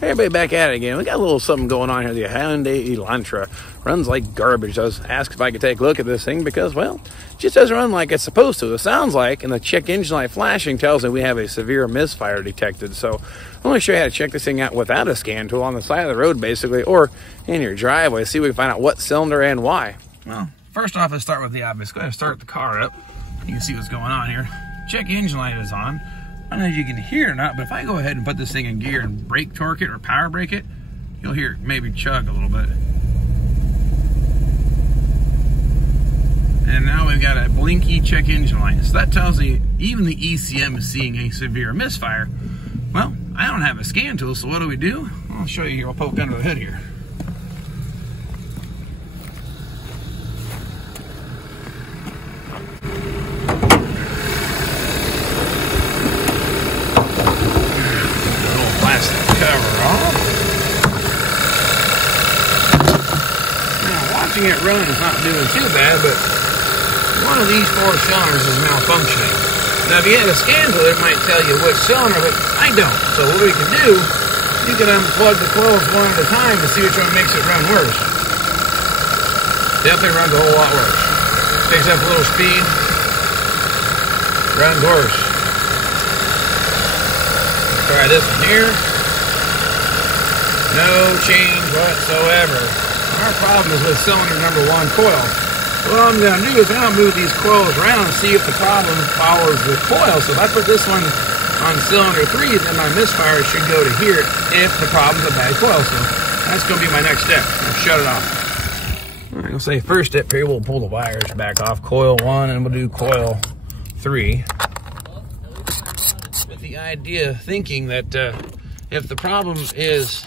Everybody back at it again. We got a little something going on here. The Hyundai Elantra runs like garbage. I was asked if I could take a look at this thing because, well, it just doesn't run like it's supposed to. It sounds like, and the check engine light flashing tells me we have a severe misfire detected. So I'm going to show you how to check this thing out without a scan tool on the side of the road, basically, or in your driveway. See if we can find out what cylinder and why. Well, first off, let's start with the obvious. Go ahead and start the car up. You can see what's going on here. Check engine light is on. I don't know if you can hear or not, but if I go ahead and put this thing in gear and brake torque it or power brake it, you'll hear it maybe chug a little bit. And now we've got a blinky check engine light. So that tells me even the ECM is seeing a severe misfire. Well, I don't have a scan tool, so what do? I'll show you here. We'll poke under the hood here. It run is not doing too bad, but one of these 4 cylinders is malfunctioning. Now, if you had a scan tool, it might tell you which cylinder, but I don't. So what we can do, you can unplug the coils one at a time to see which one makes it run worse. Definitely runs a whole lot worse. Picks up a little speed, runs worse. Try this one here. No change whatsoever. Our problem is with cylinder number 1 coil. So what I'm going to do is I'm going to move these coils around and see if the problem follows the coil. So if I put this one on cylinder 3, then my misfire should go to here if the problem's a bad coil. So that's going to be my next step. I'll shut it off. All right, we'll say first step here, we'll pull the wires back off coil 1 and we'll do coil 3. With the idea, thinking that if the problem is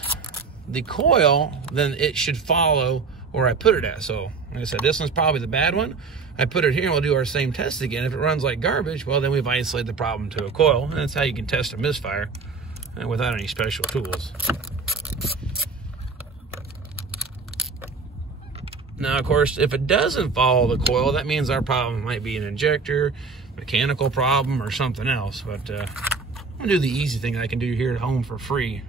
the coil, then it should follow where I put it at. So like I said, this one's probably the bad one. I put it here and we'll do our same test again. If it runs like garbage, well, then we've isolated the problem to a coil, and that's how you can test a misfire without any special tools. Now, of course, if it doesn't follow the coil, that means our problem might be an injector, mechanical problem, or something else. But I'm gonna do the easy thing I can do here at home for free.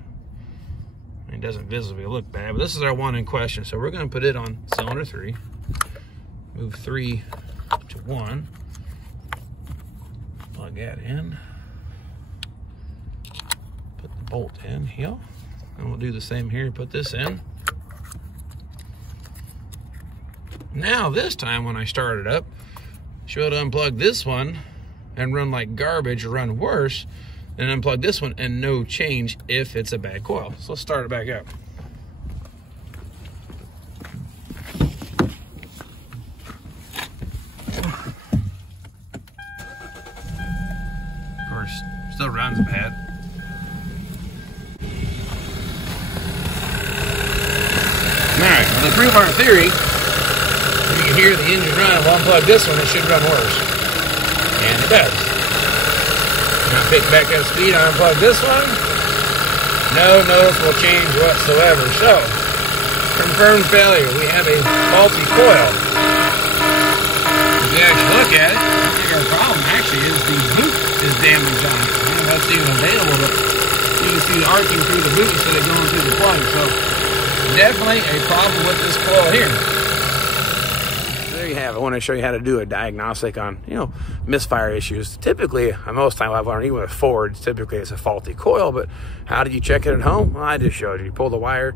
It doesn't visibly look bad, but this is our one in question. So we're going to put it on cylinder 3, move 3 to 1, plug that in, put the bolt in here, and we'll do the same here, put this in. Now this time when I start it up, should unplug this one and run like garbage or run worse, and unplug this one and no change if it's a bad coil. So let's start it back up. Of course, still runs bad. Alright, well, to prove our theory, you can hear the engine run. We'll unplug this one, it should run worse. And it does. Now pick back up speed, I unplug this one. No noticeable change whatsoever. So, confirmed failure. We have a faulty coil. If you actually look at it, I think our problem actually is the boot is damaged on it. I don't know if that's even available, but you can see the arcing through the boot instead of going through the plug. So, definitely a problem with this coil here. I want to show you how to do a diagnostic on, misfire issues. Typically, most time I've learned, even with Fords, typically it's a faulty coil, but how do you check it at home? Well, I just showed you. You pull the wire,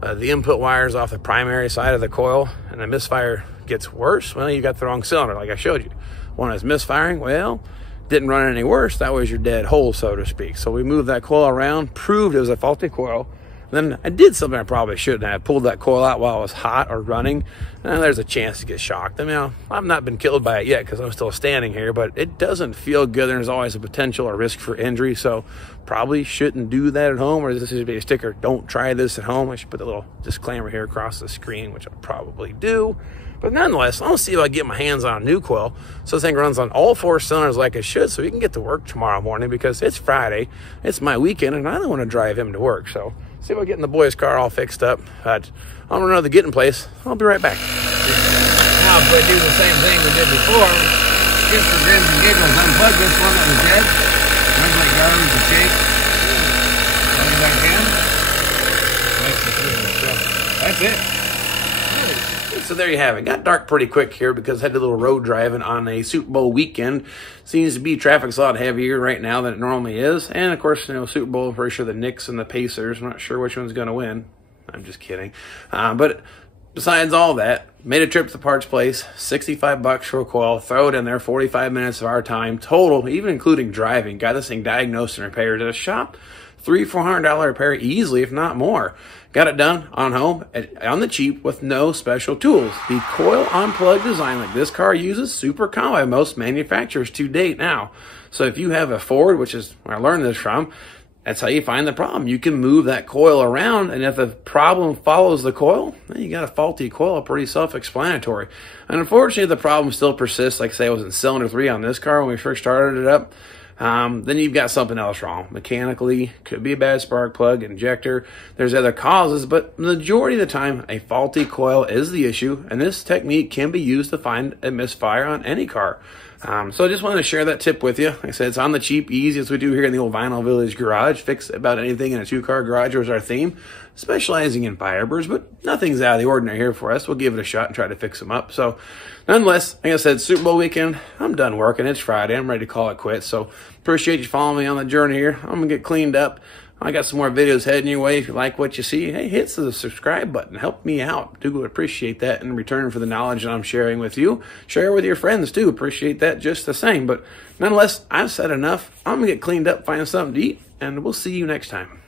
the input wires off the primary side of the coil, and the misfire gets worse. Well, you got the wrong cylinder, like I showed you. One is misfiring, well, didn't run any worse. That was your dead hole, so to speak. So we moved that coil around, proved it was a faulty coil. Then I did something I probably shouldn't have. Pulled that coil out while it was hot or running. And there's a chance to get shocked. I mean, I've not been killed by it yet because I'm still standing here, but it doesn't feel good. There's always a potential or risk for injury. So probably shouldn't do that at home, or this should be a sticker. Don't try this at home. I should put a little disclaimer here across the screen, which I'll probably do. But nonetheless, I'm gonna see if I can get my hands on a new coil so this thing runs on all 4 cylinders like it should, so we can get to work tomorrow morning, because it's Friday, it's my weekend, and I don't want to drive him to work. So see if I get in the boys' car all fixed up. I'm gonna run to the getting place. I'll be right back. Now if we do the same thing we did before, just for grins and giggles, unplug this one that was dead. Runs like garbage and shake. Plug it back in. so there you have it. Got dark pretty quick here because I had a little road driving on a Super Bowl weekend. Seems to be traffic's a lot heavier right now than it normally is. And of course, you know, Super Bowl, I'm pretty sure the Knicks and the Pacers. I'm not sure which one's going to win. I'm just kidding. But besides all that, made a trip to the parts place, $65 for a coil, throw it in there, 45 minutes of our time total, even including driving. Got this thing diagnosed and repaired at a shop. $300-$400 repair easily, if not more. Got it done on home on the cheap with no special tools. The coil on-plug design like this car uses, super common by most manufacturers to date now. So if you have a Ford, which is where I learned this from, that's how you find the problem. You can move that coil around, and if the problem follows the coil, then you got a faulty coil, pretty self-explanatory. And unfortunately, the problem still persists. Like I say, I was in cylinder 3 on this car when we first started it up. Then you've got something else wrong. Mechanically, could be a bad spark plug, injector. There's other causes, but the majority of the time, a faulty coil is the issue, and this technique can be used to find a misfire on any car. So I just wanted to share that tip with you. Like I said, it's on the cheap, easy as we do here in the old Vinyl Village garage. Fix about anything in a 2-car garage was our theme. Specializing in fibers, but nothing's out of the ordinary here for us. We'll give it a shot and try to fix them up. So nonetheless, like I said, Super Bowl weekend, I'm done working. It's Friday. I'm ready to call it quits. So appreciate you following me on the journey here. I'm going to get cleaned up. I got some more videos heading your way. If you like what you see, hey, hit the subscribe button. Help me out. Do appreciate that in return for the knowledge that I'm sharing with you. Share with your friends too. Appreciate that just the same. But nonetheless, I've said enough. I'm going to get cleaned up, find something to eat, and we'll see you next time.